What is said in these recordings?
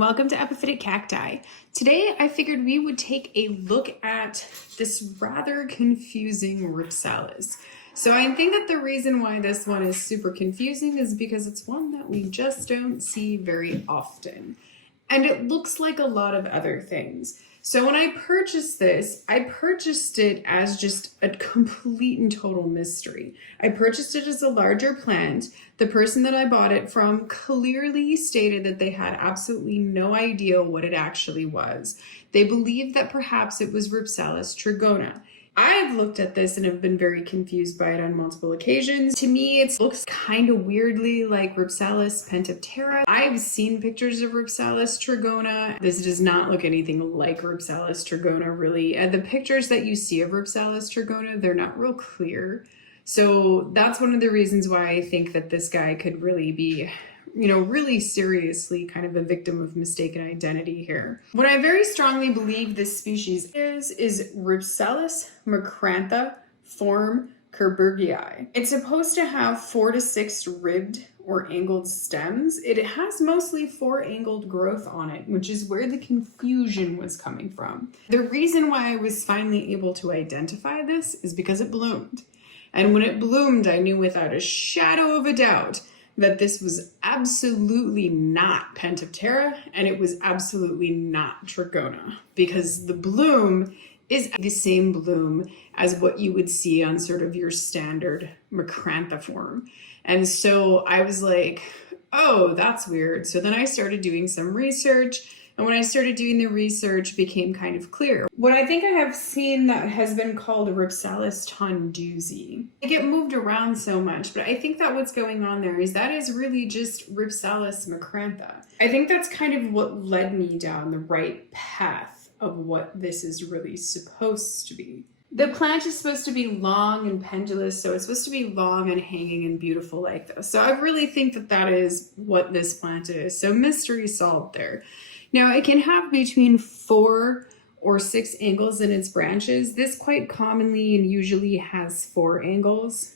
and welcome to Epiphytic Cacti. Today I figured we would take a look at this rather confusing Rhipsalis. So I think that the reason why this one is super confusing is because it's one that we just don't see very often. And it looks like a lot of other things. So when I purchased this, I purchased it as just a complete and total mystery. I purchased it as a larger plant. The person that I bought it from clearly stated that they had absolutely no idea what it actually was. They believed that perhaps it was Rhipsalis trigona. I've looked at this and have been very confused by it on multiple occasions. To me, it looks kind of weirdly like Rhipsalis Pentaptera. I've seen pictures of Rhipsalis trigona. This does not look anything like Rhipsalis trigona, really. The pictures that you see of Rhipsalis trigona, they're not real clear. So that's one of the reasons why I think that this guy could really be, really seriously kind of a victim of mistaken identity here. What I very strongly believe this species is Rhipsalis Micrantha form kirbergii. It's supposed to have 4 to 6 ribbed or angled stems. It has mostly 4 angled growth on it, which is where the confusion was coming from. The reason why I was finally able to identify this is because it bloomed. And when it bloomed, I knew without a shadow of a doubt that this was absolutely not Pentaptera and it was absolutely not Trigona, because the bloom is the same bloom as what you would see on sort of your standard Micrantha form. And so I was like, oh, that's weird. So then I started doing some research. And when I started doing the research, it became kind of clear. What I think I have seen that has been called a Rhipsalis Tonduzii. They get moved around so much, but I think that what's going on there is that is really just Rhipsalis Micrantha. I think that's kind of what led me down the right path of what this is really supposed to be. The plant is supposed to be long and pendulous, so it's supposed to be long and hanging and beautiful like this. So I really think that that is what this plant is. So mystery solved there. Now it can have between 4 or 6 angles in its branches. This quite commonly and usually has 4 angles.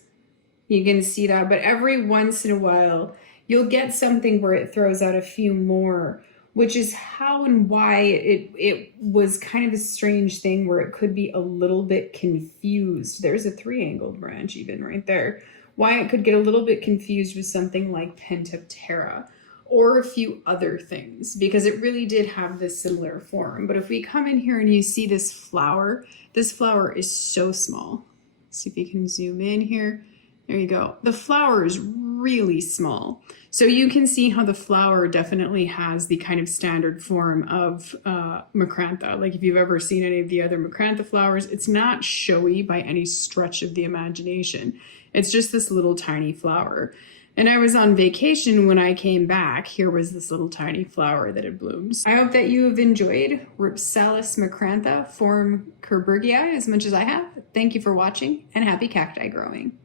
You can see that, but every once in a while, you'll get something where it throws out a few more, which is how and why it was kind of a strange thing where it could be a little bit confused. There's a 3-angled branch even right there. Why it could get a little bit confused with something like Pentaptera or a few other things, because it really did have this similar form. But if we come in here and you see this flower is so small. See if you can zoom in here. There you go. The flower is really small. So you can see how the flower definitely has the kind of standard form of Micrantha. Like if you've ever seen any of the other Micrantha flowers, it's not showy by any stretch of the imagination. It's just this little tiny flower. And I was on vacation when I came back. Here was this little tiny flower that had bloomed. I hope that you have enjoyed Rhipsalis Micrantha form kirbergii as much as I have. Thank you for watching and happy cacti growing.